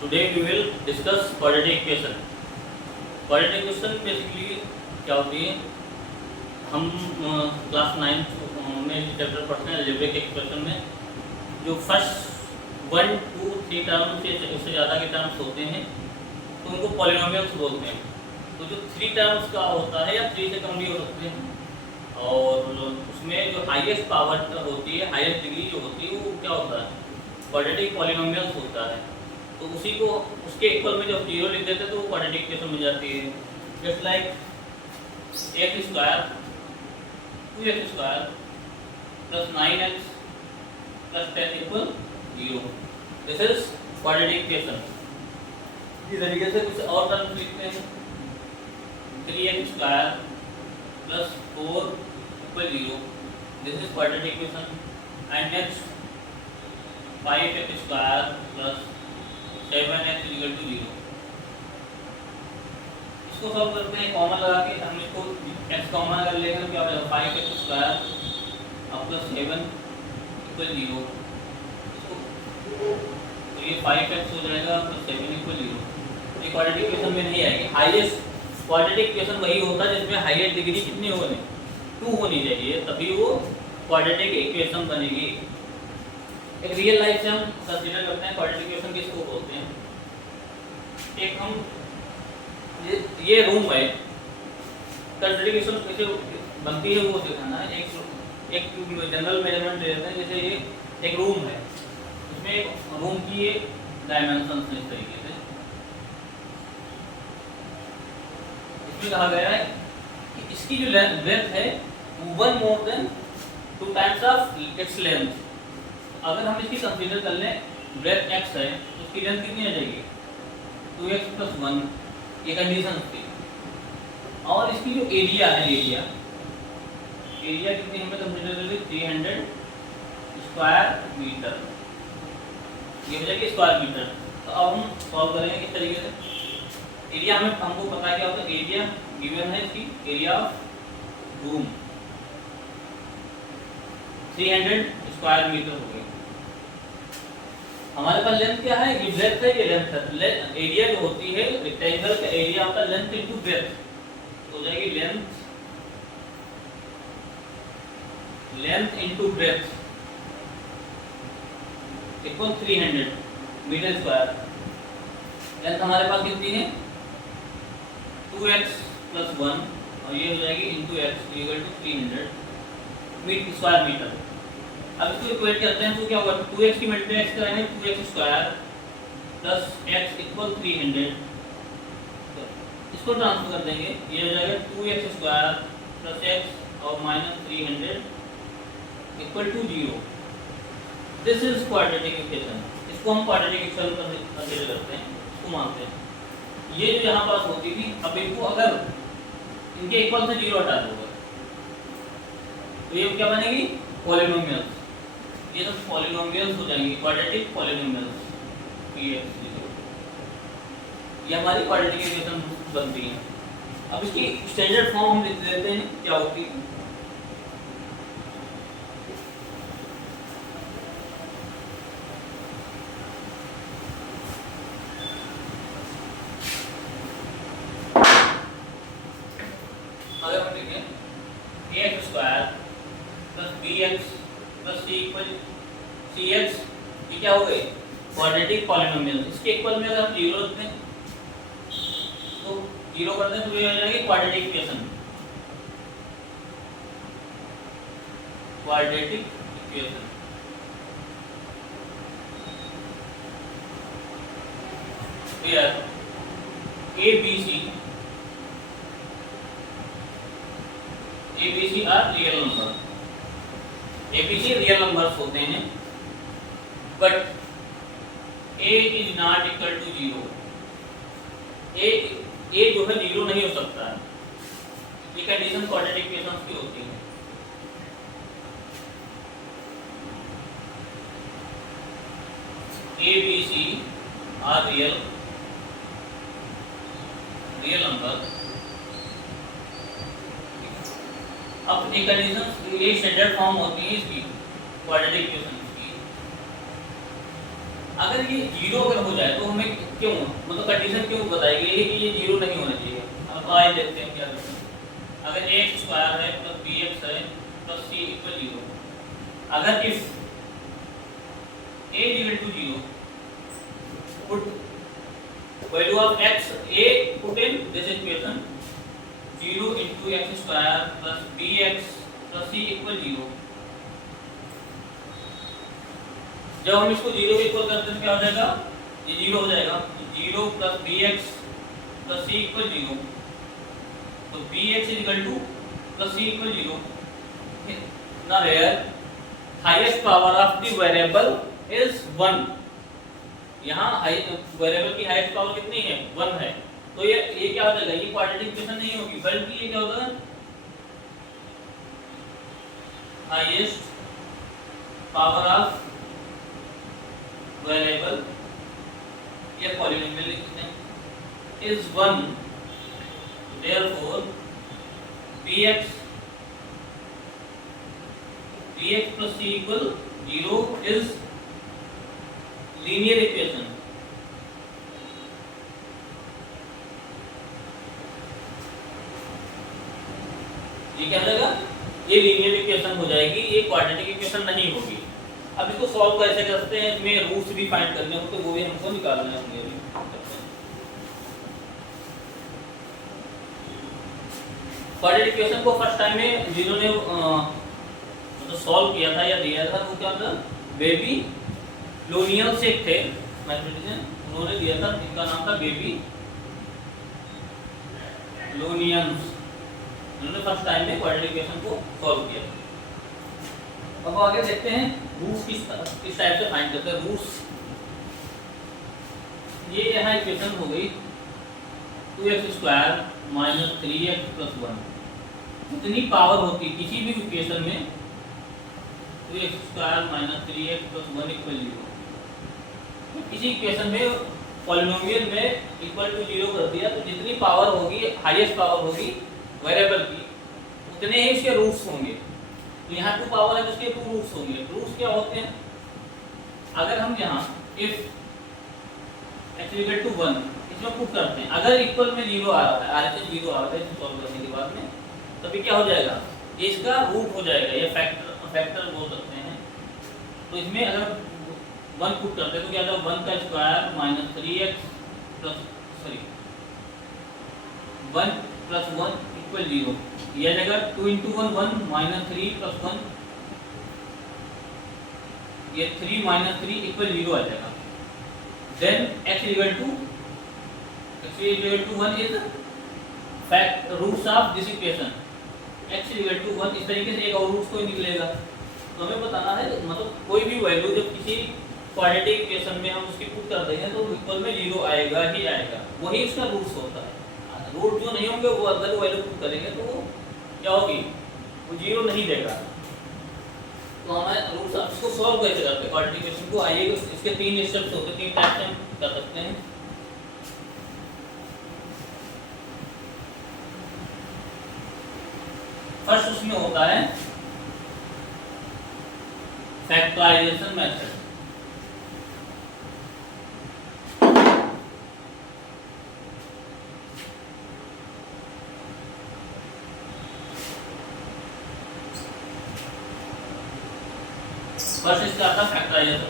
Today we will discuss quadratic equation. Quadratic equation basically क्या होती है, हम क्लास 9 में चैप्टर पढ़ते हैं अलजेब्रिक एक्सप्रेशन में जो फर्स्ट 1, 2, 3 टर्म से उससे ज़्यादा के टर्म्स होते हैं तो उनको पॉलिनोमियल्स बोलते हैं। तो जो 3 टर्म्स का होता है या 3 से कम भी हो सकते हैं और उसमें जो हाईएस्ट पावर होती है, हाईएस्ट डिग्री जो होती है वो क्या होता है, क्वाड्रेटिक पॉलिनोमियल्स होता है। तो उसी को उसके इक्वल में जब 0 लिख देते तो वो क्वाड्रेटिक इक्वेशन बन जाती है। Just like x square 2x square plus 9x plus 10 equal 0। This is quadratic equation. इस तरीके से कुछ और टर्म्स लिखते हैं 3x square plus 4 equal 0। This is quadratic equation. And next 5x square plus 7x equal to 0। इसको solve करते हैं कॉमन लगा के। हम इसको x कॉमन अगर लेंगे तो क्या हो जाएगा 5x स्क्वायर प्लस 7 इक्वल 0। तो ये 5x हो जाएगा प्लस 7 इक्वल 0। ये क्वाड्रेटिक इक्वेशन में नहीं आएगी। हाईएस्ट क्वाड्रेटिक इक्वेशन वही होता है जिसमें हाईएस्ट डिग्री कितनी होनी 2 होनी चाहिए, तभी वो क्वाड्रेटिक इक्वेशन बनेगी। एक रियल लाइफ से हम कंसीडर करते हैं क्वाड्रेटिक इक्वेशन किसको बोलते हैं। एक हम ये रूम है, क्वाड्रेटिक इक्वेशन कैसे बनती है वो दिखाना है। एक जनरल मेजरमेंट ले लेते हैं। जैसे ये एक रूम है, उसमें रूम की ये डायमेंशंस इस तरीके से। इसमें कहा गया है कि इसकी जो ब्रेड्थ है वो 1 more than 2 times of its length. अगर हम इसकी कंसीडर कर लें ब्रेथ x है तो उसकी लेंथ कितनी आ जाएगी 2x प्लस 1, ये कंडीशन थी। और इसकी जो एरिया है, एरिया कितनी हमें कंसीडर कर ली 300 स्क्वायर मीटर, ये हो जाएगी स्क्वायर मीटर। तो अब हम सॉल्व करेंगे किस तरीके से। एरिया हमें हमको पता क्या होता है, एरिया गिवन है इसकी area of room 300 square metre हो गई। हमारे पास लेंथ क्या है, ये ब्रेड्थ है, ये लेंथ है। एरिया जो होती है रेक्टेंगल का एरिया होता है लेंथ इनटू ब्रेड्थ, तो हो जाएगी length into breadth equal 300 metre square. Length हमारे पास कितनी है 2x प्लस 1 और ये हो जाएगी into x equal to 300 square metre. अब इसको इक्वेट करते हैं तो क्या होगा 2x की मल्टीप्लाई x करेंगे 2x square plus x equal 300। इसको ट्रांसफर कर देंगे, ये हो जाएगा 2x स्क्वायर प्लस x और minus 300 equal to 0। This is quadratic equation. इसको हम क्वाड्रेटिक इक्वेशन कंसीडर करते हैं, इसको मानते हैं। ये जो यहाँ पास होती थी, अब इनको अगर इनके इक्वल से 0 हटा दोगे तो ये क्या बनेगी पॉलिनोमियल्स। ये सब पॉलिनोमियल्स हो जाएंगे, क्वाड्रेटिक पॉलिनोमियल्स px। ये हमारी क्वाड्रेटिक इक्वेशन बनती है। अब इसकी स्टैंडर्ड फॉर्म हम लिख देते हैं क्या होती है। अगर हम लिखें ax square plus bx plus c equal cx, ये क्या हो गई क्वाड्रेटिक पॉलिनोमियल। इसके इक्वल में अगर हम 0 रखते हैं तो 0 कर दें तो ये हो जाएगी quadratic equation. Quadratic equation here ABC are real number. ABC real numbers होते हैं but A is not equal to 0। A जो है 0 नहीं हो सकता है। ये कंडीशन क्वाड्रेटिक इक्वेशंस की होती है। ABC are real number. अब एक कंडीशन ये स्टैंडर्ड फॉर्म होती है इसकी क्वाड्रेटिक इक्वेशन की। अगर ये जीरो अगर हो जाए तो हमें क्यों, मतलब कंडीशन क्यों बताएगी कि ये जीरो नहीं होना चाहिए। अब आइए देखते हैं क्या करते हैं। अगर एक्स स्क्वायर है प्लस बी एक्स है प्लस सी इक्वल जीरो, अगर if a is equal to 0, put value of x, a put in this equation 0 into x square plus bx plus c equal 0। जब हम इसको 0 के इक्वल करते हैं तो क्या हो जाएगा, ये 0 हो जाएगा। तो 0 plus bx plus c equal 0, तो bx is equal to plus c equal 0। Now here highest power of the variable is 1। यहाँ वेरिएबल की हाईएस्ट पावर कितनी है, 1 है। तो ये क्या हो जाएगा, ये क्वाड्रेटिक इक्वेशन नहीं होगी, बल्कि ये क्या होगा, हाईएस्ट पावर ऑफ वेरिएबल या पॉलिनोमियल लिखते हैं is 1, therefore bx plus c equal 0 is linear equation. ये क्या हो जाएगा, ये लीनियर इक्वेशन हो जाएगी, ये क्वाड्रेटिक इक्वेशन नहीं होगी। अब इसको सॉल्व कैसे करते हैं, इसमें रूट्स भी फाइंड करने हो तो वो भी हमको निकालना है। क्वाड्रेटिक इक्वेशन को फर्स्ट टाइम में जिन्होंने मतलब सॉल्व किया था या दिया था वो क्या था, बेबी लोनियल से थे मैथमेटिशियन, उन्होंने दिया था, इनका नाम था बेबी लोनियंस। उन्होंने फर्स्ट टाइम में क्वाड्रेटिक इक्वेशन को सॉल्व किया। अब आगे देखते हैं रूट्स किस टाइप से फाइंड करते हैं। रूट्स ये यहाँ इक्वेशन हो गई 2x square minus 3x plus 1। जितनी पावर होती किसी भी इक्वेशन में 2x square minus 3x plus 1 equal 0, किसी इक्वेशन में पॉलिनोमियल में इक्वल टू 0 कर दिया तो जितनी पावर होगी, हाईएस्ट पावर होगी वेरिएबल की, उतने ही इसके रूट्स होंगे। तो यहाँ 2 पावर है तो उसके 2 रूट्स होंगे। रूट्स क्या होते हैं, अगर हम यहाँ इफ x इक्वल टू 1 इसमें पुट करते हैं, अगर इक्वल में 0 आ रहा है, आर से 0 आ रहा है इसको सॉल्व करने के बाद में, तभी क्या हो जाएगा, ये इसका रूट हो जाएगा, ये फैक्टर बोल सकते हैं। तो इसमें अगर 1 पुट करते हैं तो क्या होगा, 1 का square minus 3x plus 1 plus 1 equal 0। यह जाएगा 2 इंटू 1 1 माइनस 3 प्लस 1, ये 3 माइनस 3 इक्वल 0 आ जाएगा। Then x equal to 1 is fact roots of this equation, x equal to 1। इस तरीके से एक और रूट्स को निकलेगा। तो हमें बताना है, मतलब कोई भी वैल्यू जब किसी क्वाड्रेटिक इक्वेशन में हम उसकी पुट कर देंगे तो इक्वल में 0 आएगा ही आएगा, वही उसका रूट्स होता है। रूट जो नहीं होंगे वो अगर वैल्यू पुट करेंगे तो वो क्या होगी, वो 0 नहीं देगा। तो हमें रूट्स इसको सॉल्व कैसे करते हैं क्वाड्रेटिक इक्वेशन को, आइए इसके 3 स्टेप्स होते हैं, 3 टाइप से हम कर सकते हैं। फर्स्ट उसमें होता है फैक्टराइजेशन मेथड। फर्स्ट इसका आता है फैक्टराइजेशन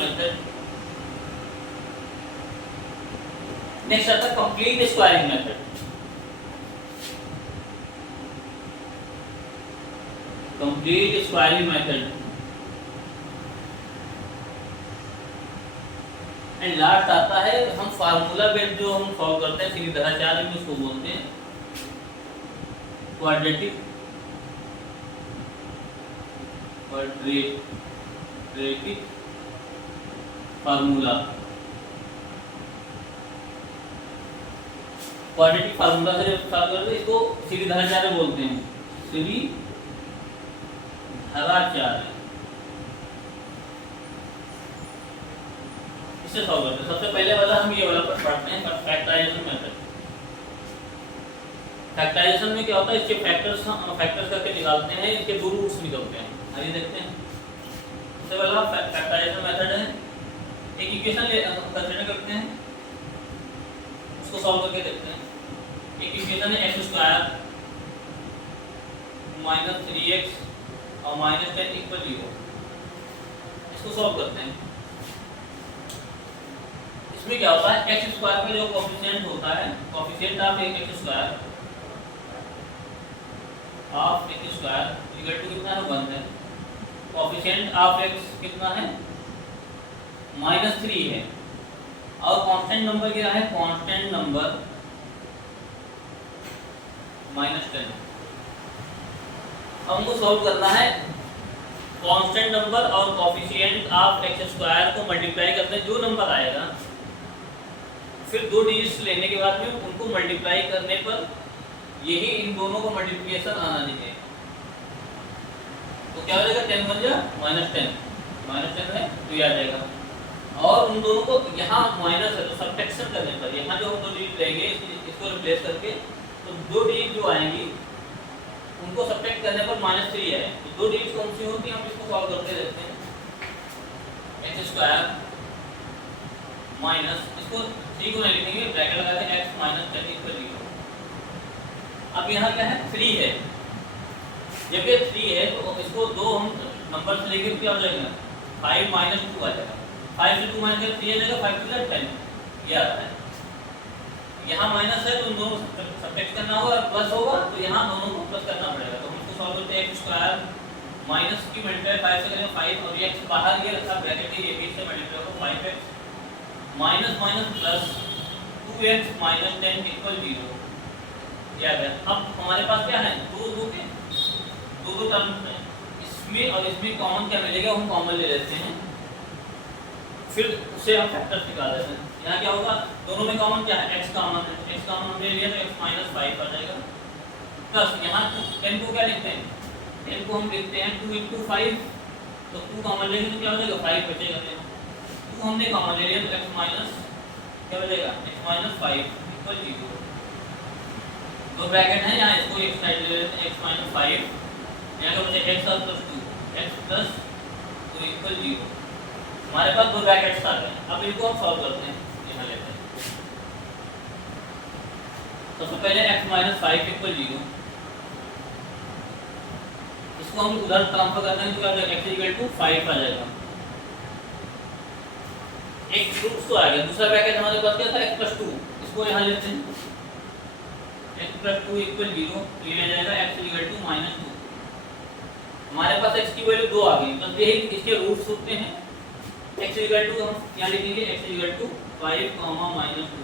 मेथड। नेक्स्ट आता है complete squaring method. Complete squaring method and last आता है हम फार्मूला बेस्ड जो हम सॉल्व करते हैं सीरीधराचार्य में, उसको बोलते हैं क्वाड्रेटिक फार्मूला। क्वाड्रेटिक फार्मूला से जब सॉल्व करते हैं इसको सीरीधराचार्य बोलते हैं, सीरीधराचार्य। इससे सॉल्व करते हैं। सबसे पहले वाला हम ये वाला पढ़ते हैं फैक्टराइजेशन मेथड। फैक्टराइजेशन में क्या होता है, इसके फैक्टर्स करके निकालते हैं, इसके 2 रूट्स निकलते हैं। आइए देखते हैं। सबसे पहला फैक्टराइजेशन मेथड है, एक इक्वेशन कंसीडर करते हैं, उसको सॉल्व करके देखते हैं। एक इक्वेशन है x स्क्वायर माइनस 3x और माइनस 10 इक्वल 0, इसको सॉल्व करते हैं। इसमें क्या होता है, एक्स स्क्वायर का जो कोएफिशिएंट होता है, coefficient of x square equal to कितना है, 1 है। कोएफिशिएंट ऑफ एक्स कितना है, -3 है। और कांस्टेंट नंबर क्या है, कांस्टेंट नंबर -10। अब हमको सॉल्व करना है, कांस्टेंट नंबर और कोएफिशिएंट ऑफ एक्स स्क्वायर को मल्टीप्लाई करते हैं, जो नंबर आएगा फिर 2 डिजिट्स लेने के बाद में उनको मल्टीप्लाई करने पर यही इन दोनों को मल्टीप्लिकेशन आना चाहिए। तो क्या हो जाएगा, 10 बन जाए -10 है तो ये आ जाएगा। और उन दोनों को यहाँ माइनस है तो सब्ट्रैक्शन करने पर यहाँ जो हम 2 डिजिट लेंगे इसको रिप्लेस करके, तो 2 डिजिट जो आएंगी उनको सब्ट्रैक्ट करने पर -3 है। तो 2 डिजिट कौन सी होती है, हम इसको सॉल्व करके देखते हैं। एक्स स्क्वायर माइनस, इसको 3 को नहीं लिखेंगे, ब्रैकेट लगा के x - 10 इक्वल 0। अब यहाँ क्या है, 3 है। जब ये 3 है तो इसको 2 हम नंबर से लेके क्या हो जाएगा, 5 - 2 आ जाएगा। 5 से 2 माइनस करें 3 आ जाएगा, 5 × 2 = 10 ये आता है। यहाँ माइनस है तो उन दोनों को सब्ट्रैक्ट करना होगा, और प्लस होगा तो यहाँ दोनों को प्लस करना पड़ेगा। तो हम इसको सॉल्व करते हैं, x स्क्वायर माइनस की मल्टीप्लाई 5 से करेंगे 5, और x बाहर ये रखा ब्रैकेट के, ये बीच से मल्टीप्लाई होगा 5x minus minus plus 2x - 10 equal 0 ये आ गया। अब हमारे पास क्या है, दो टर्म्स हैं, इसमें और इसमें कॉमन क्या मिलेगा, हम कॉमन ले लेते हैं, फिर उससे हम फैक्टर्स निकाल देते हैं। यहाँ क्या होगा, दोनों में कॉमन क्या है, x कॉमन है, x कॉमन हमने लिया तो x - 5 आ जाएगा, प्लस यहाँ 10 को क्या लिखते हैं, 10 को हम लिखते हैं 2 × 5, तो 2 कॉमन लेंगे तो क्या हो जाएगा, 5 बचेगा। 2 हमने कॉमन ले लिया तो x माइनस क्या बचेगा, x - 5 इक्वल 0। दो ब्रैकेट है, यहाँ इसको एक साइड ले लेते हैं, x - 5, यहाँ का बचेगा x + 2, x + 2 इक्वल 0। हमारे पास 2 ब्रैकेट्स आ गए। अब इनको हम सॉल्व करते हैं, यहाँ लेते हैं। तो सबसे पहले x - 5 इक्वल 0, इसको हम उधर ट्रांसफर करते हैं तो क्या हो जाएगा, x = 5 आ जाएगा। एक ग्रुप तो आ गया। दूसरा ब्रैकेट हमारे पास क्या था, x + 2, इसको यहाँ लेते हैं, x + 2 इक्वल 0, ये आ जाएगा x = -2। हमारे पास x की वैल्यू 2 आ गई, तो यही इसके रूट्स होते हैं। x = हम यहाँ लिखेंगे x = 5, -2,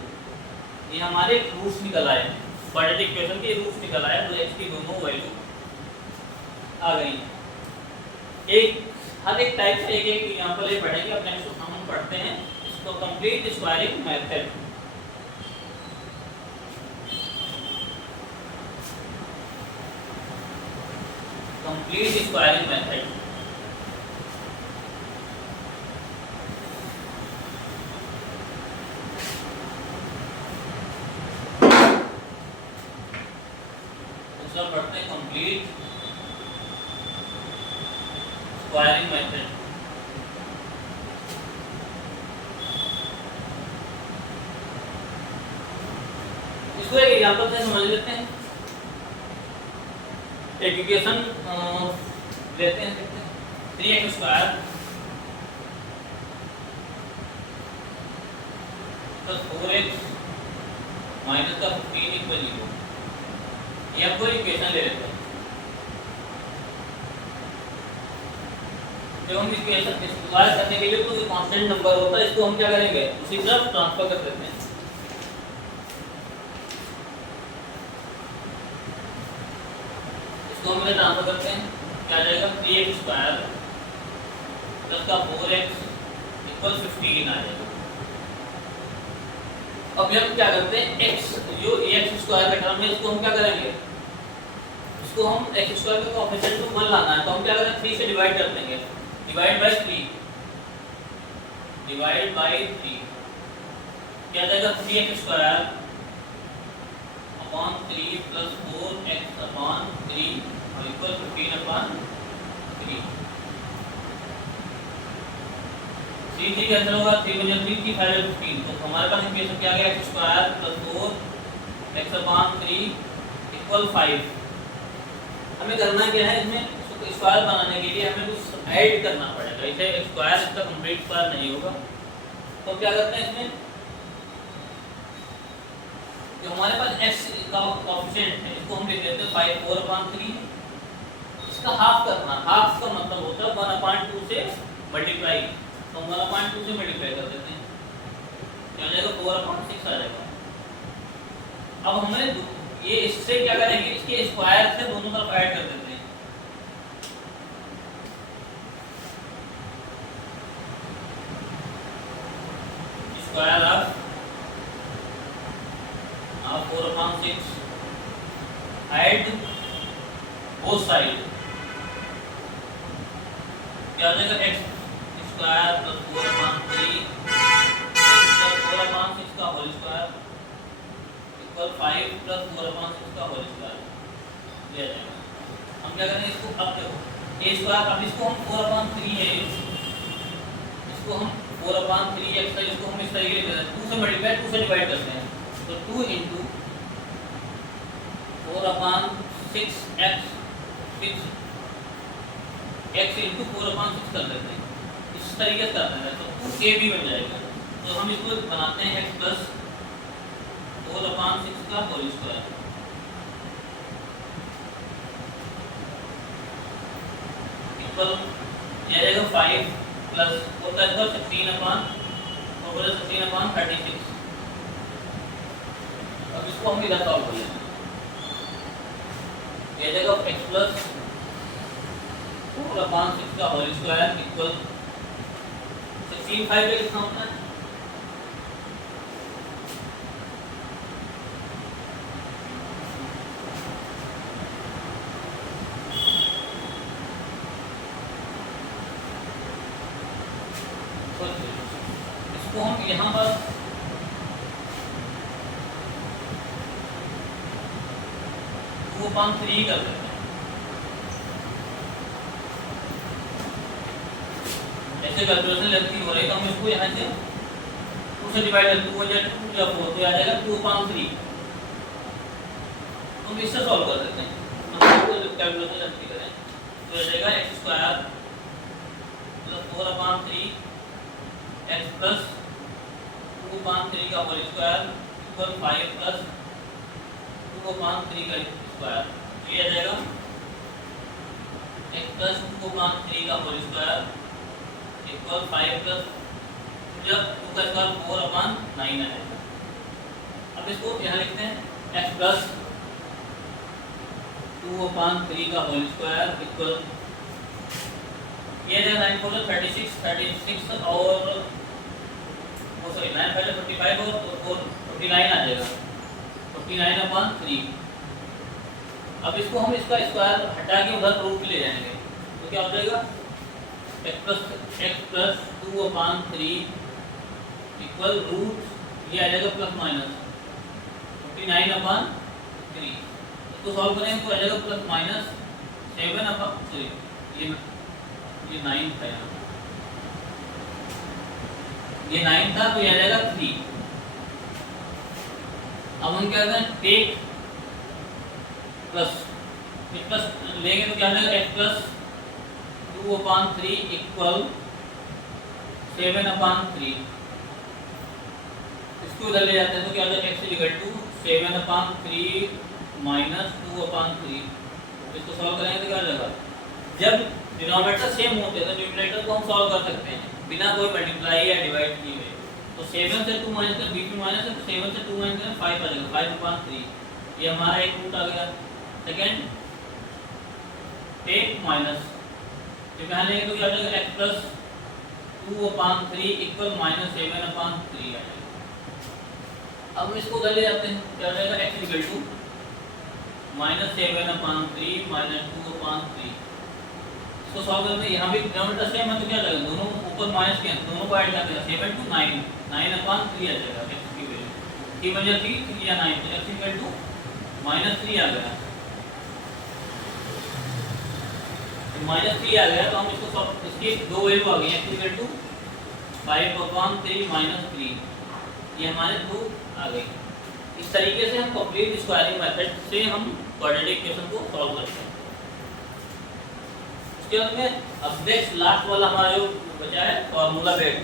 ये हमारे रूट्स निकल आए, क्वाड्रेटिक इक्वेशन के रूट्स निकल आए, तो x की दोनों वैल्यू आ गई। हर एक टाइप से एक एग्जांपल ये पढ़ेंगे। अब नेक्स्ट हम पढ़ते हैं इसको, complete squaring method. Complete squaring method पढ़ते हैं, कंप्लीट स्क्वायरिंग मेथड। इसको एक एग्जांपल से समझ लेते हैं। एक इक्वेशन लेते हैं, 3x square plus 4x minus का 15 इक्वल 0, ये हम कोई इक्वेशन ले लेते हैं। जब हम इक्वेशन स्क्वायर करने के लिए तो कांस्टेंट नंबर होता है, इसको हम क्या करेंगे, उसी तरफ ट्रांसफर कर देते हैं। इसको हम ट्रांसफर करते हैं, क्या जाएगा, 3x स्क्वायर प्लस का 4x इक्वल 15 आ जाएगा। अब हम क्या करते हैं, x जो x स्क्वायर का टर्म है, इसको हम क्या करेंगे, इसको हम x स्क्वायर का कोएफिशिएंट को 1 लाना है, तो हम क्या करेंगे, 3 से डिवाइड कर देंगे, डिवाइड बाय 3 क्या जाएगा, 3x square upon 3 plus 4x upon 3 और इक्वल 15 अपॉन 3। 3 3 कैंसिल होगा, 3 बजे 3 3 5 15। तो हमारे पास इक्वेशन क्या आ गया, x square plus 4 x upon 3 equal 5। हमें करना क्या है, इसमें स्क्वायर बनाने के लिए हमें कुछ ऐड करना पड़ेगा। इसे स्क्वायर इसका कंप्लीट स्क्वायर नहीं होगा, तो क्या करते हैं इसमें जो हमारे पास x का कोएफिशिएंट है इसको हम लिख देते हैं 5 4/3। इसका हाफ करना, हाफ का मतलब होता है 1/2 से मल्टीप्लाई, तो 1/2 से मल्टीप्लाई कर देते हैं, क्या हो जाएगा 4/6 आ जाएगा। अब हमें ये इससे क्या करेंगे, इसके स्क्वायर से दोनों तरफ ऐड कर देते हैं। Square of 4/6 add both side, क्या हो जाएगा x स्क्वायर प्लस 4/3 4/6 का होल स्क्वायर इक्वल 5 प्लस 4/6 का होल स्क्वायर दिया जाएगा। हम क्या करेंगे इसको, अब देखो a स्क्वायर, अब इसको हम 4/3 है, इसको हम 4/3 x है, इसको हम इस तरीके से 2 से मल्टीप्लाई 2 से डिवाइड करते हैं, तो 2 into 4/6 x 6 x into 4/6 कर देते हैं, इस तरीके से करते हैं तो 2ab बन जाएगा। तो हम इसको बनाते हैं x प्लस 4/6 का होल स्क्वायर इक्वल यह आएगा 5 प्लस 4 का स्क्वायर 16/36। अब इसको हम इधर सॉल्व कर लेते हैं, यह आएगा x प्लस 4/6 का होल स्क्वायर इक्वल 16 5 पे कितना होता है, इसको हम यहाँ पर वो 3 कर देते हैं। ऐसे कैलकुलेशन लगती हो रही है तो हम इसको यहाँ से 2 से डिवाइड 2 या 2 या 4 तो आ जाएगा 2/3। हम इससे सॉल्व कर देते हैं, हम कैलकुलेशन लगती करें तो आ जाएगा x square plus 4/3 x plus 2/3 का होल स्क्वायर इक्वल 5 प्लस 2/3 का स्क्वायर, ये आ जाएगा x प्लस 2/3 का होल स्क्वायर इक्वल 5 प्लस जब 2 का स्क्वायर 4/9 आ जाएगा। अब इसको यहाँ लिखते हैं x प्लस 2/3 का होल स्क्वायर इक्वल ये 9 4 36 और सॉरी 9 5 45 और 49 आ जाएगा 49/3। अब इसको हम इसका स्क्वायर हटा के उधर रूट ले जाएंगे तो क्या हो जाएगा x प्लस 2/3 इक्वल रूट ये आ जाएगा प्लस माइनस 49/3। इसको सॉल्व करेंगे तो आ जाएगा प्लस माइनस 7 ये 9 था यहाँ, ये 9 था तो ये आ जाएगा 3। अब हम क्या करते हैं टेक प्लस लेंगे तो क्या आ जाएगा x प्लस 2/3 इक्वल 7/3। इसको उधर ले जाते हैं तो क्या हो जाएगा x इक्वल टू 7/3 माइनस 2/3। इसको सॉल्व करेंगे तो क्या हो जाएगा, जब डिनोमिनेटर सेम होते हैं तो न्यूमरेटर को हम सॉल्व कर सकते हैं बिना कोई मल्टीप्लाई या डिवाइड किए हुए। तो 7 से 2 माइनस कर, बीच में माइनस है तो 7 से 2 माइनस करें 5 आ जाएगा 5/3। ये हमारा एक रूट आ गया। सेकेंड टेक माइनस जब यहाँ लेंगे तो क्या आ जाएगा x प्लस 2/3 इक्वल माइनस 7/3 आ जाएगा। अब हम इसको उधर ले जाते हैं, क्या हो जाएगा x equal to minus 7/3 minus 2/3। इसको सॉल्व करते हैं, यहाँ भी डिनोमिनेटर सेम है तो क्या लगेगा दोनों ऊपर माइनस के दोनों को ऐड करते हैं 7 to 9 9/3 आ जाएगा x की वैल्यू 3 बजे 3 या 9 तो x इक्वल टू -3 आ गया। -3 आ गया तो हम इसको इसकी दो वैल्यू आ गई x इक्वल टू 5/3 माइनस 3, ये हमारे 2 आ गई। इस तरीके से हम कंप्लीट स्क्वायरिंग मेथड से हम क्वाड्रेटिक इक्वेशन को सॉल्व करते हैं। उसके बाद में अब नेक्स्ट लास्ट वाला हमारा जो बचा है फॉर्मूला बेस्ड,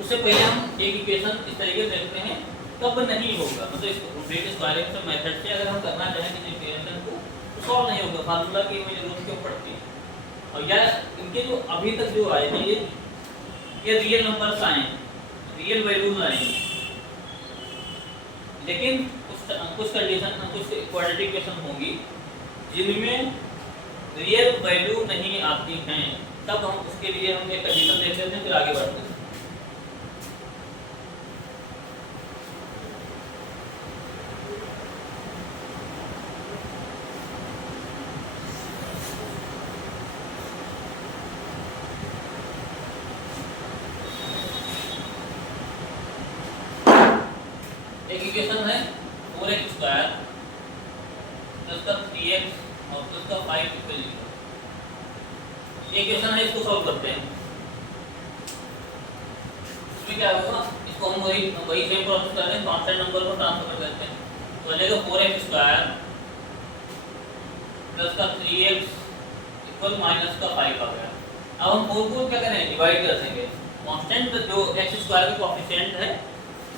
उससे पहले हम एक इक्वेशन इस तरीके से देखते हैं कब नहीं होगा, मतलब इस कंप्लीट स्क्वायरिंग मेथड से अगर हम करना चाहें किसी इक्वेशन को तो सॉल्व नहीं होगा, फार्मूला की हमें जरूरत क्यों पड़ती है। और या इनके जो अभी तक जो आए थे ये रियल नंबर्स आए, रियल वैल्यूज आए, लेकिन कुछ कंडीशन कुछ क्वाड्रेटिक इक्वेशन होंगी जिनमें रियल वैल्यू नहीं आती हैं, तब हम उसके लिए हम एक कंडीशन देख लेते हैं फिर आगे बढ़ते हैं। एक इक्वेशन है 4x स्क्वायर प्लस का 3x और प्लस का 5 इक्वल 0। ये इक्वेशन है, इसको सॉल्व करते हैं। इसमें क्या होगा, इसको हम वही सेम प्रोसेस कर रहे हैं, कांस्टेंट नंबर को ट्रांसफर कर देते हैं। तो आ जाएगा 4x स्क्वायर प्लस का 3x इक्वल माइनस का 5 आ गया। अब हम 4 को क्या करें, डिवाइड कर देंगे। कांस्टेंट जो x स्क्वायर का कोएफिशिएंट है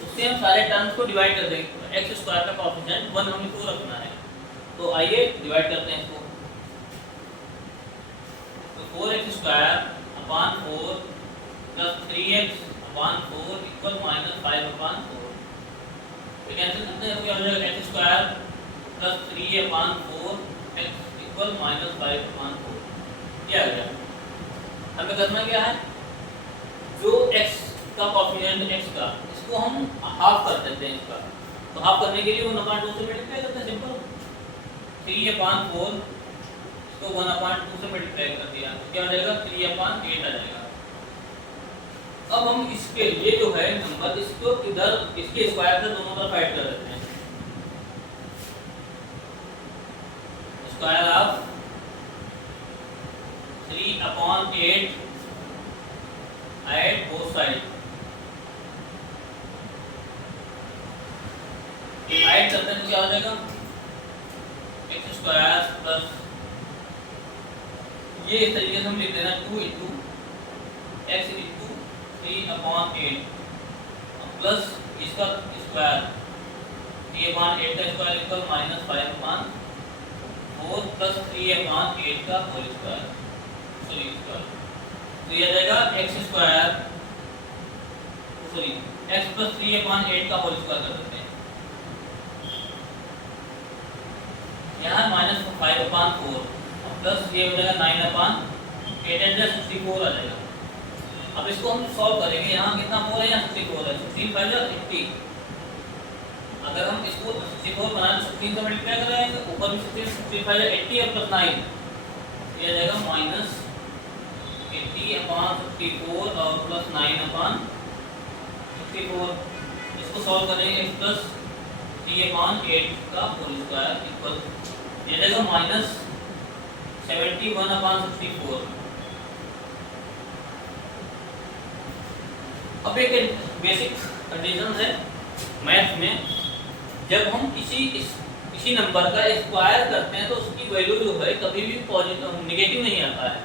उससे हम सारे टर्म्स को डिवाइड कर देंगे। x स्क्वायर का कोएफिशिएंट 1 हमको रखना है, तो आइए डिवाइड करते हैं इसको। तो 4x square upon 4 plus 3x upon 4 equal minus 5 upon 4। तो कैंसिल करते हैं, क्या हो जाएगा, x square plus 3 upon 4 x equal minus 5 upon 4। क्या आ गया, हमें करना क्या है, जो x का कोएफिशिएंट x का इसको हम हाफ कर देते हैं इसका। तो हाफ करने के लिए 1/2 से मल्टीप्लाई करते हैं, सिंपल। 3/4 इसको 1/2 से मल्टीप्लाई कर दिया तो क्या हो जाएगा, 3/8 आ जाएगा। अब हम इसके लिए जो है नंबर इसको इधर इसके स्क्वायर से दोनों तरफ ऐड कर देते हैं। Square of 3/8 add both side, add करते हैं तो क्या हो जाएगा, x स्क्वायर प्लस ये इस तरीके से हम लिख देना 2 इंटू x इंटू 3/8 प्लस इसका स्क्वायर 3/8 का स्क्वायर इक्वल माइनस 5/4 प्लस 3/8 का होल स्क्वायर, सॉरी स्क्वायर। तो ये आ जाएगा x square sorry x plus 3/8 का होल स्क्वायर कर देते हैं। यहाँ माइनस 5/4 प्लस ये हो जाएगा 9/8 64 आ जाएगा। अब इसको हम सॉल्व करेंगे, यहाँ कितना 4 है, यहाँ 64 है, 16 5 80। अगर हम इसको 64 बनाए तो 16 से मल्टीप्लाई करेंगे, ऊपर भी 16 5 80 और प्लस 9 ये आ जाएगा माइनस 80/64 और प्लस 9/64। इसको सॉल्व करेंगे, x प्लस 3/8 का होल स्क्वायर इक्वल ये जाएगा माइनस 71/64। अब एक बेसिक कंडीशन है मैथ में, जब हम किसी नंबर का स्क्वायर करते हैं तो उसकी वैल्यू जो है कभी भी पॉजिटिव नेगेटिव नहीं आता है।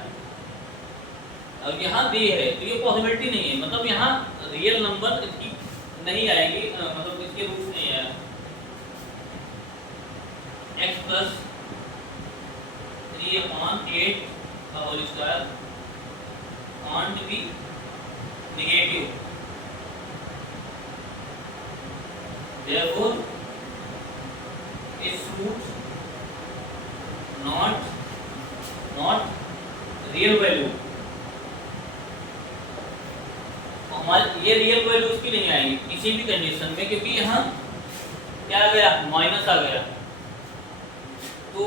अब यहाँ दी है तो ये पॉसिबिलिटी नहीं है, मतलब यहाँ रियल नंबर इसकी नहीं आएगी, मतलब इसके रूट नहीं आएगा। x प्लस 3/8 का whole square can't be negative, therefore its root not real value। हमारे ये रियल वैल्यू उसकी नहीं आएगी किसी भी कंडीशन में, क्योंकि यहाँ क्या आ गया, माइनस आ गया। तो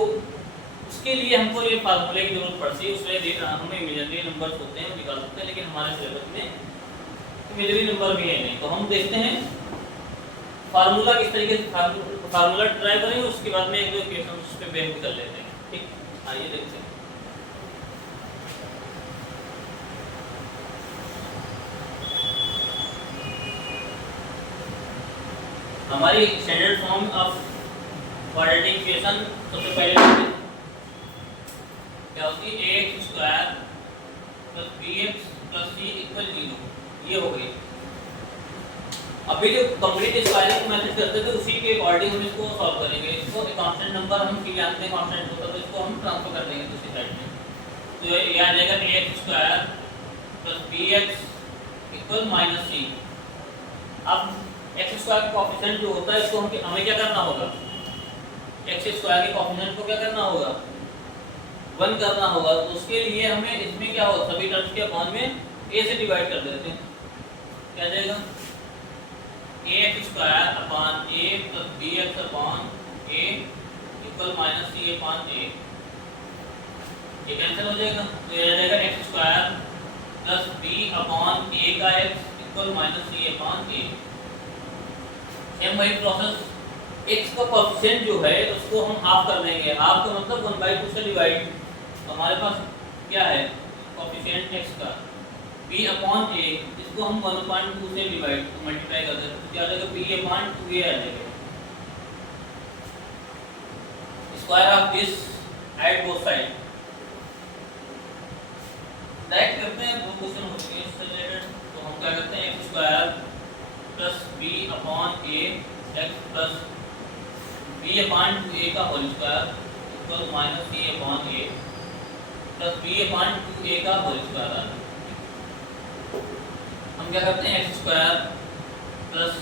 उसके लिए हमको ये फार्मूले की जरूरत पड़ती है। उसमें हमें इमेजिनरी नंबर्स होते हैं, निकाल सकते हैं, लेकिन हमारे सिलेबस में इमेजिनरी नंबर भी है नहीं। तो हम देखते हैं फार्मूला किस तरीके से फार्मूला ट्राई करेंगे, उसके बाद में एक दो इक्वेशन उस पे बेस कर लेते हैं। ठीक, आइए देखते हैं। हमारी standard form of quadratic equation सबसे पहले क्या होती है, ax square plus bx plus c equal 0, ये हो गई। अभी जो कंप्लीट स्क्वायरिंग मेथड करते थे उसी के अकॉर्डिंग हम इसको सॉल्व करेंगे। इसको कांस्टेंट नंबर हम c जानते हैं, कांस्टेंट होता है तो इसको हम ट्रांसफर कर देंगे दूसरी साइड में। तो ये आ जाएगा ax square plus bx equal minus c। अब एक्स स्क्वायर का कोएफिशिएंट जो होता है इसको हमें क्या करना होगा, एक्स स्क्वायर के कोएफिशिएंट को क्या करना होगा, 1 करना होगा। तो उसके लिए हमें इसमें क्या होगा, सभी टर्म्स के अपॉन में a से डिवाइड कर देते हैं। क्या जाएगा, ax square upon a plus bx upon a equal minus c upon a। ये कैंसिल हो जाएगा, तो ये आ जाएगा x square plus b upon a का x equal minus c upon a। Same वही प्रोसेस, x का कोएफिशिएंट जो है उसको हम हाफ कर देंगे। हाफ का मतलब 1/2 से डिवाइड। हमारे पास क्या है कोएफिशिएंट x का, b अपॉन a, इसको हम 1/2 से डिवाइड मल्टीप्लाई कर देते हैं। तो क्या आ जाएगा, b अपॉन 2a आ जाएगा। Square of this at both side. Direct करते हैं, दो क्वेश्चन हो चुके हैं इससे रिलेटेड। तो हम क्या करते हैं, x square plus b upon a x plus b upon 2a का whole square equal minus c upon a plus b upon 2a का होल स्क्वायर आ जाएगा। हम क्या करते हैं, x स्क्वायर प्लस,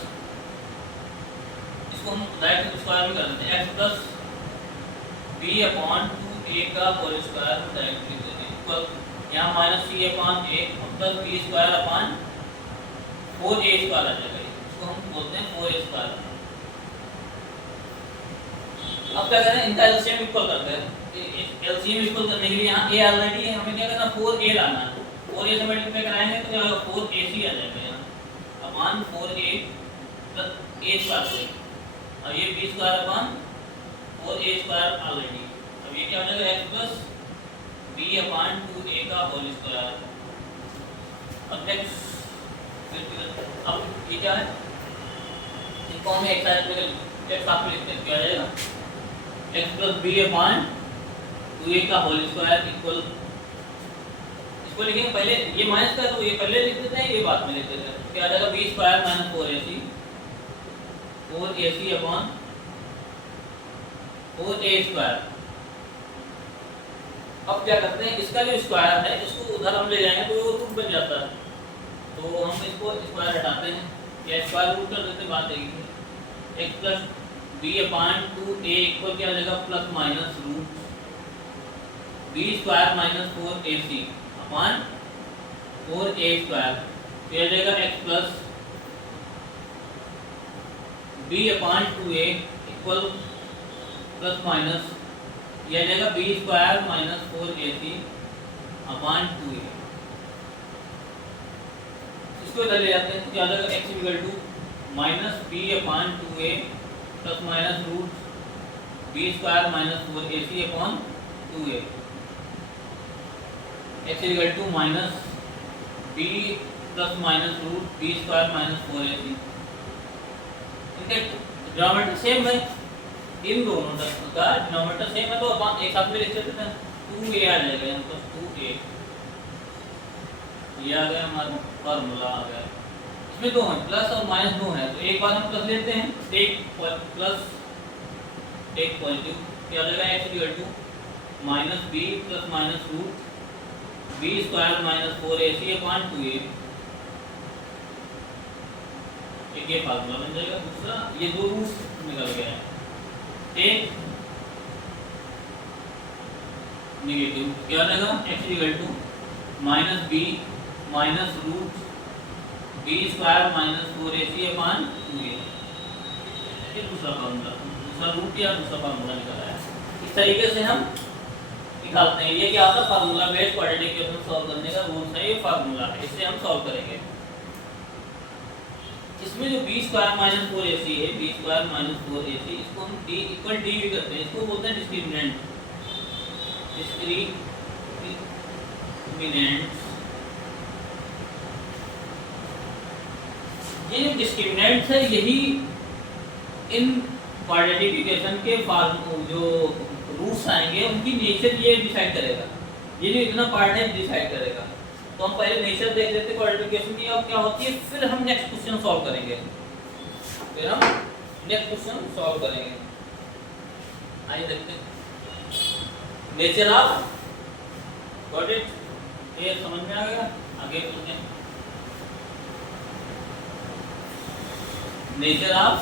इसको हम डायरेक्ट स्क्वायर में कर देते हैं, x plus b upon 2a का होल स्क्वायर डायरेक्ट लिख देते हैं इक्वल, यहाँ minus c upon a plus b square upon 4a square आ जाएगा। इसको हम बोलते हैं 4a स्क्वायर। अब क्या करें, इनका एलसीएम इक्वल करते हैं। एलसीएम इक्वल करने के लिए यहाँ a ऑलरेडी है, हमें क्या करना, 4a लाना है। 4a से मल्टीप्लाई कराएंगे तो क्या होगा, 4ac आ जाएगा यहाँ upon 4a plus a square. अब ये b square upon 4a square already. अब ये क्या हो जाएगा, x plus b upon 2a का होल स्क्वायर। अब नेक्स्ट, अब ये क्या है, इसको हम एक साइड में एक साथ में लिखते हैं। क्या आ जाएगा, x plus b upon 2a का होल स्क्वायर इक्वल, इसको लिखेंगे पहले, ये माइनस का तो ये पहले लिख देते हैं, ये बाद में लिख देते हैं। क्या आ जाएगा, b square minus 4ac upon 4a square. अब क्या करते हैं, इसका जो स्क्वायर है इसको उधर हम ले जाएंगे तो वो रूट बन जाता है। तो हम इसको स्क्वायर हटाते हैं या स्क्वायर रूट कर देते हैं, बात एक x plus b upon 2a equal क्या आ जाएगा, plus minus root b square minus 4ac upon 4a square. ये आ जाएगा x plus b upon 2a equal plus minus, ये आ जाएगा b square minus 4ac upon 2a। इसको इधर ले जाते हैं तो क्या आ जाएगा, x equal to minus b upon 2a plus minus root b square minus 4ac upon 2a। x equal to minus b plus minus root b square minus 4ac। इनके डिनोमिनेटर सेम है, इन दोनों का डिनोमिनेटर सेम है तो अपन एक साथ में लिख सकते हैं, 2a आ जाएगा यहाँ पर 2a। ये आ गया हमारा फार्मूला आ गया। इसमें दो हैं, प्लस और माइनस दो हैं, तो एक बार हम प्लस लेते हैं, टेक प्लस टेक पॉजिटिव। क्या हो जाएगा, x equal to minus b plus minus root b square minus 4ac upon 2a। एक ये फार्मूला बन जाएगा। दूसरा, ये दो रूट्स निकल गया है, टेक नेगेटिव। क्या हो जाएगा, x equal to minus b minus root b square minus 4ac upon 2a। ये दूसरा फार्मूला, दूसरा रूट या दूसरा फार्मूला निकल आया। इस तरीके से हम निकालते हैं। ये क्या होता है, formula based quadratic equation solve करने का रूल है, ये फार्मूला है, इससे हम सॉल्व करेंगे। इसमें जो b स्क्वायर माइनस 4ac है, b स्क्वायर माइनस 4ac, इसको हम d इक्वल d भी करते हैं। इसको बोलते हैं डिस्क्रिमिनेंट। ये जो डिस्क्रिमिनेंट है, यही इन क्वाड्रेटिक इक्वेशन के जो रूट्स आएंगे उनकी नेचर ये डिसाइड करेगा, ये जो इतना पार्ट है डिसाइड करेगा। तो हम पहले नेचर देख लेते हैं क्वाड्रेटिक इक्वेशन की और क्या होती है, फिर हम नेक्स्ट क्वेश्चन सॉल्व करेंगे, आइए देखते हैं नेचर ऑफ, गॉट इट, ये समझ में आ गया। आगे बोलते हैं nature of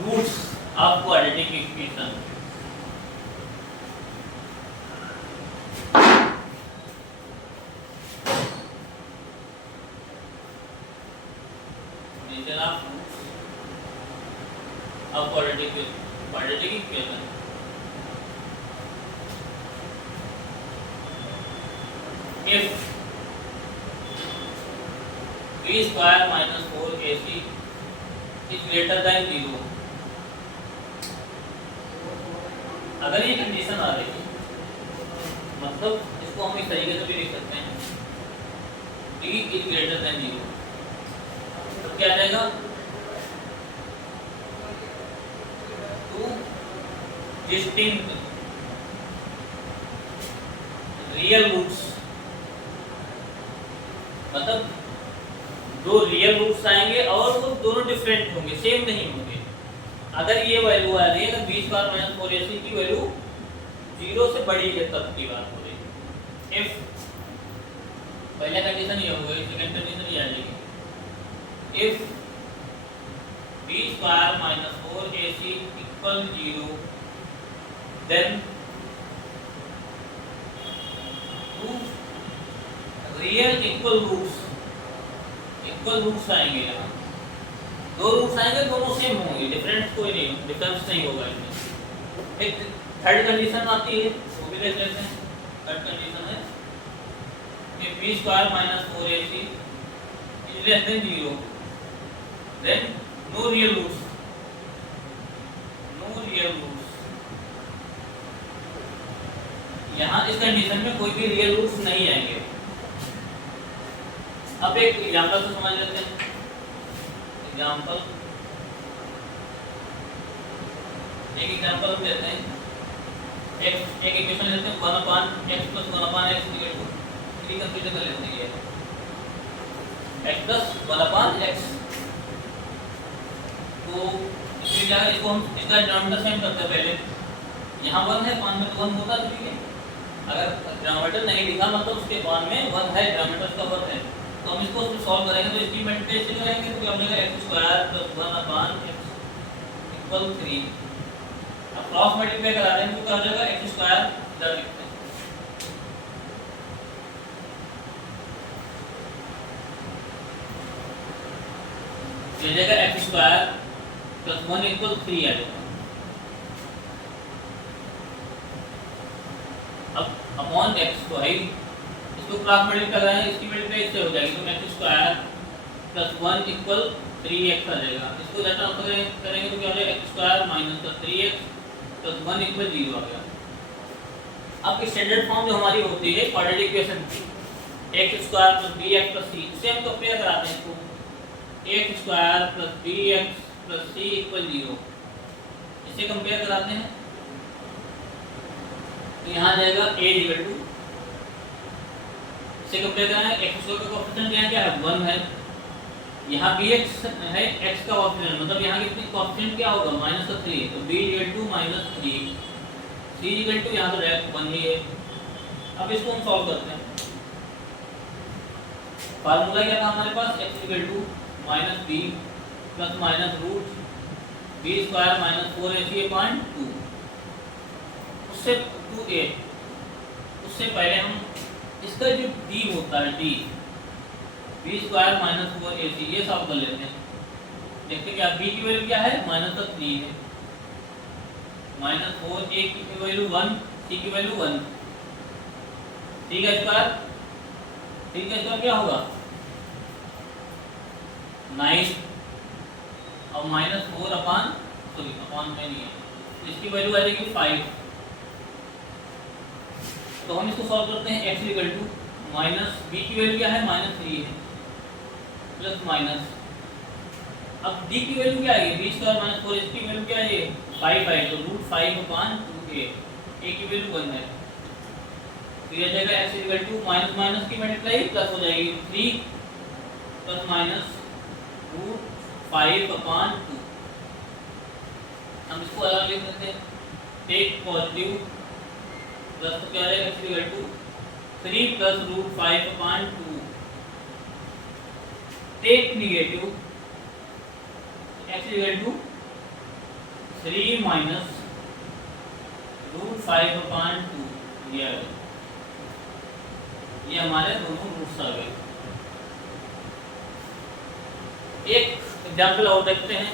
roots of quadratic equation. Nature of roots of quadratic equation. If b square minus 4ac is greater than 0, अगर ये कंडीशन आ रही है, मतलब इसको हम इस तरीके से भी लिख सकते हैं, b is greater than 0, तो क्या आ जाएगा, टू डिस्टिंक्ट रियल रूट्स, मतलब दो रियल रूट्स आएंगे और वो दोनों डिफरेंट होंगे, सेम नहीं होंगे। अगर ये वैल्यू आ रही है तो b स्क्वायर माइनस 4ac की वैल्यू 0 से बड़ी है तब की बात हो रही है। इफ पहला कंडीशन ये हो गई, सेकंड कंडीशन ये आ जाएगी, if b square minus 4ac equal 0 then two real equal roots आएंगे, यहाँ दो रूट्स आएंगे, दोनों सेम होंगे, डिफरेंस कोई नहीं, डिफरेंस नहीं होगा इनमें। एक थर्ड कंडीशन आती है, वो भी देख लेते हैं। थर्ड कंडीशन है कि b square minus 4ac is less than 0 then no real roots, यहाँ इस कंडीशन में कोई भी रियल रूट्स नहीं आएंगे। अब एक एग्जांपल से समझ लेते हैं। एग्जांपल हम लेते हैं, एक इक्वेशन लेते हैं 1/x + 1/x = 3 कंसीडर कर लेते हैं, ये x + 1/x। तो इसमें क्या है, इसको हम इसका डिनोमिनेटर सेम करते हैं। पहले यहाँ 1 है, 1 में तो 1 होता, ठीक है। अगर डिनोमिनेटर नहीं लिखा मतलब उसके 1 में 1 है, डिनोमिनेटर का 1 है, तो हम इसको सॉल्व करेंगे तो इसकी मल्टीप्लिकेशन करेंगे तो क्या हो जाएगा, x² + 1/x = 3। अब क्रॉस मल्टीप्लाई करा देंगे तो क्या हो जाएगा, x² इधर लिखते हैं, ये जाएगा x² + 1 = 3 आ जाएगा। अब अपॉन x तो है, इसको क्रॉस मल्टीप्लाई कर रहे हैं, इसकी मल्टीप्लाई इससे हो जाएगी तो x² + 1 = 3x आ जाएगा। इसको जब ट्रांसफर करेंगे तो क्या हो जाएगा, x² - 3x + 1 = 0 आ गया। अब स्टैंडर्ड फॉर्म जो हमारी होती है क्वाड्रेटिक इक्वेशन की, x² + bx + c, इसे हम कंपेयर कराते हैं, इसको x² + bx + c = 0, इसे कंपेयर कराते हैं तो यहाँ आ जाएगा a = इसे कंपेयर करना है, x² का कोएफिशिएंट यहाँ क्या है, 1 है, यहाँ bx है, x का कोएफिशिएंट मतलब यहाँ कितनी कोएफिशिएंट क्या होगा, -3, तो b = -3, c = यहाँ तो डायरेक्ट 1 ही है। अब इसको हम सॉल्व करते हैं। फार्मूला क्या था हमारे पास, x = -b + -√b² - 4ac/2, उससे 2a, उससे पहले हम इसका जो d होता है, d b² - 4ac, ये सॉल्व कर लेते हैं। देखते क्या, b की वैल्यू क्या है, -3 है, -4, a की वैल्यू 1, c की वैल्यू 1, c का स्क्वायर क्या होगा, 9 और -4 अपॉन में नहीं है, इसकी वैल्यू आ जाएगी 5। तो हम इसको सॉल्व करते हैं, x = b की वैल्यू क्या है, -3 है, प्लस माइनस अब डी की वैल्यू क्या आएगी, बी स्क्वायर माइनस 4ac की वैल्यू क्या है, 5 है, तो रूट 5/2a, a की वैल्यू 1 है। तो ये जाएगा x equal to minus minus की मल्टीप्लाई प्लस हो जाएगी 3 प्लस माइनस रूट 5/2। हम इसको अलग लिख देते हैं, टेक पॉजिटिव प्लस तो क्या रहेगा x equal to 3 plus root 5/2, take negative x equal to 3 minus root 5/2 दिया है। ये हमारे दोनों रूट्स आ गए। एक एग्जाम्पल और देखते हैं,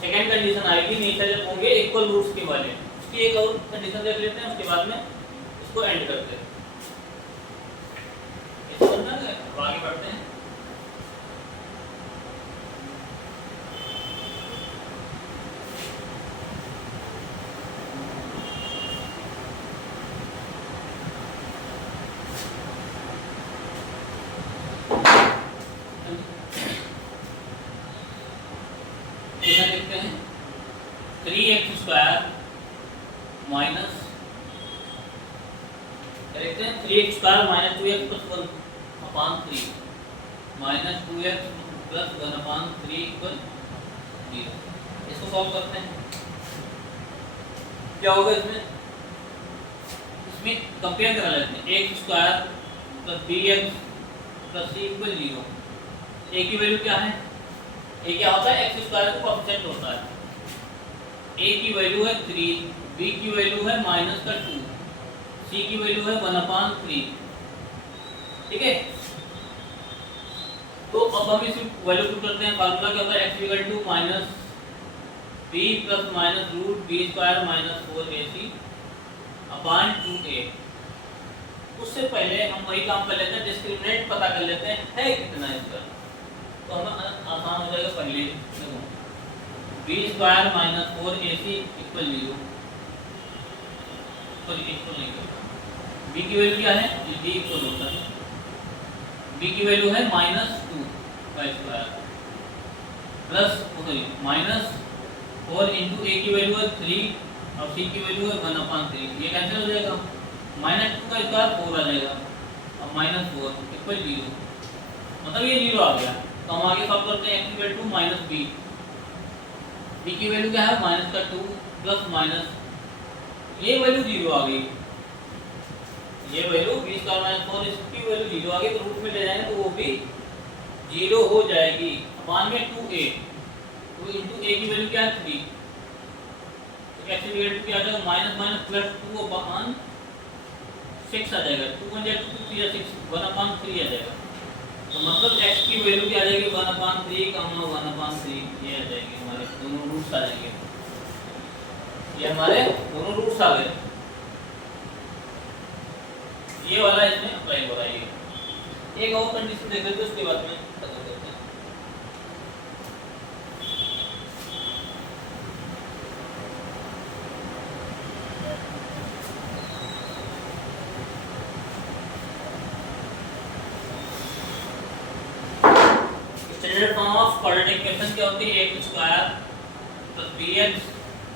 सेकेंड कंडीशन आएगी नीचे जब होंगे इक्वल रूट्स के वाले, उसकी एक और कंडीशन देख लेते हैं, उसके बाद में इसको एंड करते हैं। इसको समझना है, अब आगे बढ़ते हैं। देखते हैं 3x स्क्वायर माइनस, देखते हैं 3x square minus 2x plus 1/3 minus 2x plus 1/3 equal 0। इसको सॉल्व करते हैं, क्या होगा इसमें, कंपेयर करा लेते हैं, x square plus bx plus c equal 0। a की वैल्यू क्या है, a क्या होता है, x स्क्वायर का कोएफिशिएंट होता है, a की वैल्यू है 3, b की वैल्यू है -2, c की वैल्यू है 1/3, ठीक है। तो अब हम इस वैल्यू पुट करते हैं, फार्मूला क्या होता है, x equal to minus b plus minus root b square minus 4ac upon 2a। उससे पहले हम वही काम कर लेते हैं, डिस्क्रिमिनेंट पता कर लेते हैं है कितना इसका, तो हमें आसान हो जाएगा। पहले देखो b square minus 4ac equal 0, तो इक्वल नहीं होगा, b की वैल्यू क्या है, b इक्वल होता है, b की वैल्यू है -2 का स्क्वायर प्लस -4 इंटू a की वैल्यू है 3 और c की वैल्यू है 1/3, ये कैंसिल हो जाएगा, -2 का स्क्वायर 4 आ जाएगा और -4 इक्वल 0, मतलब ये 0 आ गया। तो हम आगे सॉल्व करते हैं, x equal to minus b की वैल्यू क्या है, -2 प्लस माइनस, ये वैल्यू 0 आ गई, ये वैल्यू b स्क्वायर माइनस 4 इसकी वैल्यू 0 आ गई, तो रूट में ले जाएंगे तो वो भी 0 हो जाएगी। मान में 2a, तो इंटू a की वैल्यू क्या है 3, तो x इक्वल टू क्या आ जाएगा, माइनस माइनस प्लस 2 अपॉन 6 आ जाएगा, 2 1 2 3 6 1/3 आ जाएगा, तो मतलब x की वैल्यू क्या आ जाएगी, 1/3 कमा 1/3, ये आ जाएगी, हमारे दोनों रूट्स आ जाएंगे, ये हमारे दोनों रूट्स आ गए। ये वाला इसमें अप्लाई हो रहा है। एक और कंडीशन देख लेते हैं, उसके बाद में खत्म करते हैं। Standard form of quadratic equation क्या होती है, x square plus bx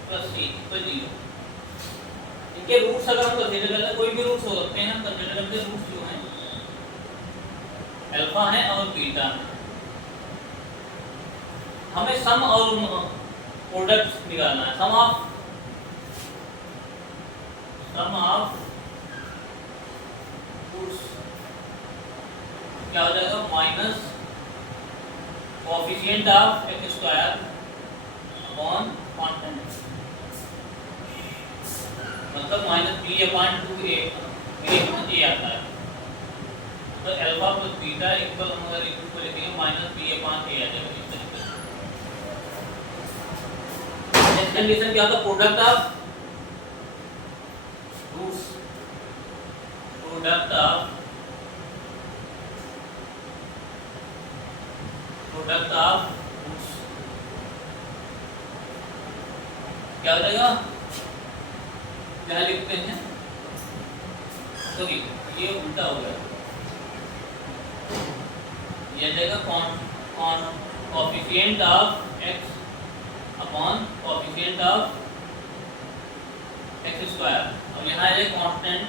plus c equal 0। इनके रूट्स अगर हम कंसीडर करते हैं, कोई भी रूट्स हो सकते हैं, हम कंसीडर करते हैं रूट्स जो हैं अल्फा है और बीटा है। हमें सम और प्रोडक्ट निकालना है, सम ऑफ रूट्स क्या हो जाएगा, minus coefficient of x square upon constant, मतलब -b/2a, a आता है, तो अल्फा प्लस बीटा इक्वल, हम अगर इक्वल को लिखेंगे -b/a आ जाएगा इस तरीके से। नेक्स्ट कंडीशन क्या होता है, product of roots, product of roots क्या हो जाएगा, क्या लिखते हैं, सॉरी ये उल्टा हो गया, ये जाएगा coefficient of x upon coefficient of x square. अब यहाँ है constant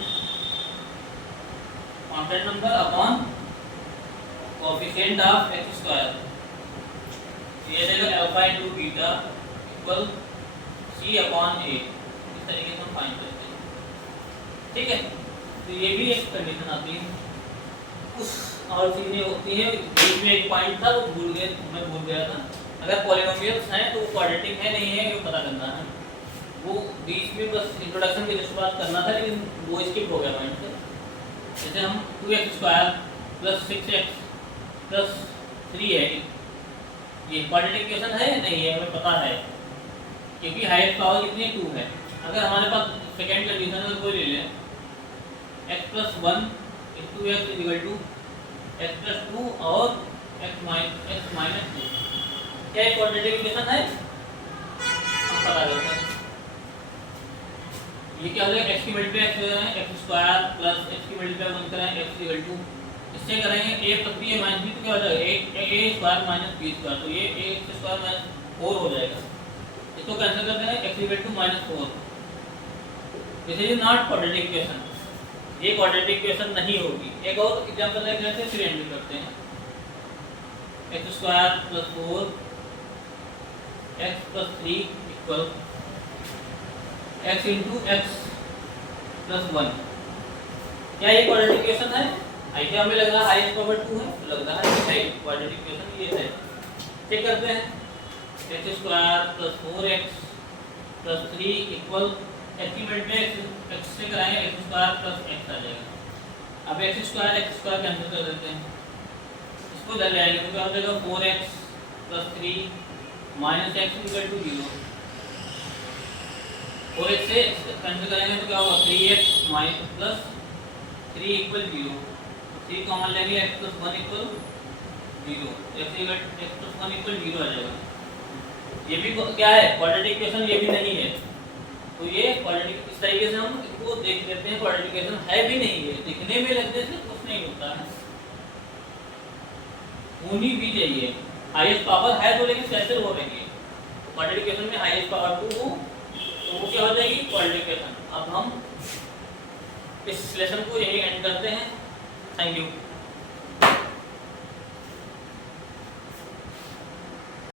number upon coefficient of x square. ये देगा alpha into beta equal c upon a. इस तरीके से हम फाइंड करते हैं, ठीक है। तो ये भी एक कंडीशन आती है। उस और चीज़ें होती हैं, बीच में एक पॉइंट था वो मैं भूल गया था। अगर पॉलिनोमियल्स हैं तो वो क्वाड्रेटिक है नहीं है ये पता करना है। वो बीच में बस इंट्रोडक्शन की जैसे बात करना था, लेकिन वो स्किप हो गया पॉइंट से। जैसे हम 2x² + 6x + 3 है, ये क्वाड्रेटिक इक्वेशन है नहीं है हमें पता है, क्योंकि हाईएस्ट पावर कितनी 2 है। अगर हमारे पास सेकेंड कंडीशन अगर कोई ले लें x + 1 * x = x + 2 और x - 2, क्या एक क्वाड्रेटिक इक्वेशन है? हम पता करते हैं। ये क्या हो जाएगा, x की मल्टीप्लाई x हो जाएगा x² + x की मल्टीप्लाई 1 करें x = इससे करेंगे a + b - b तो क्या हो जाएगा a² - b², तो ये ax² - 4 हो जाएगा। इसको कैंसिल कर देंगे x = -4। This is not quadratic equation, ये क्वाड्रेटिक इक्वेशन नहीं होगी। एक और एग्जांपल है, जैसे फिर हैंडल करते हैं x² + 4 x + 3 = x × x + 1। क्या ये क्वाड्रेटिक इक्वेशन है? आइडिया हमें लग रहा है हाईएस्ट पावर 2 है, तो लग रहा है क्वाड्रेटिक इक्वेशन ये है। चेक करते हैं x² + 4x + 3 = x की मल्टीप्लाई x से कराएंगे x² + x आ जाएगा। अब x² कैंसिल कर देते हैं, इसको इधर ले आएंगे तो क्या हो जाएगा 4x + 3 - x = 0। 4x से कैंसिल करेंगे तो क्या होगा 3x + 3 = 0। 3 कॉमन लेंगे x + 1 = 0, x + 1 = 0 आ जाएगा। ये भी क्या है क्वाड्रेटिक इक्वेशन, ये भी नहीं है। तो ये क्वाड्रेटिक इस तरीके से हम इसको देख लेते हैं, क्वाड्रेटिक इक्वेशन है भी नहीं है, दिखने में लगने से कुछ नहीं होता है, होनी भी चाहिए। हाईएस्ट पावर है तो, लेकिन कैसे हो रही है क्वाड्रेटिक इक्वेशन में हाईएस्ट पावर 2 हो तो वो क्या हो जाएगी क्वाड्रेटिक इक्वेशन। अब हम इस लेसन को यही एंड करते हैं। Thank you.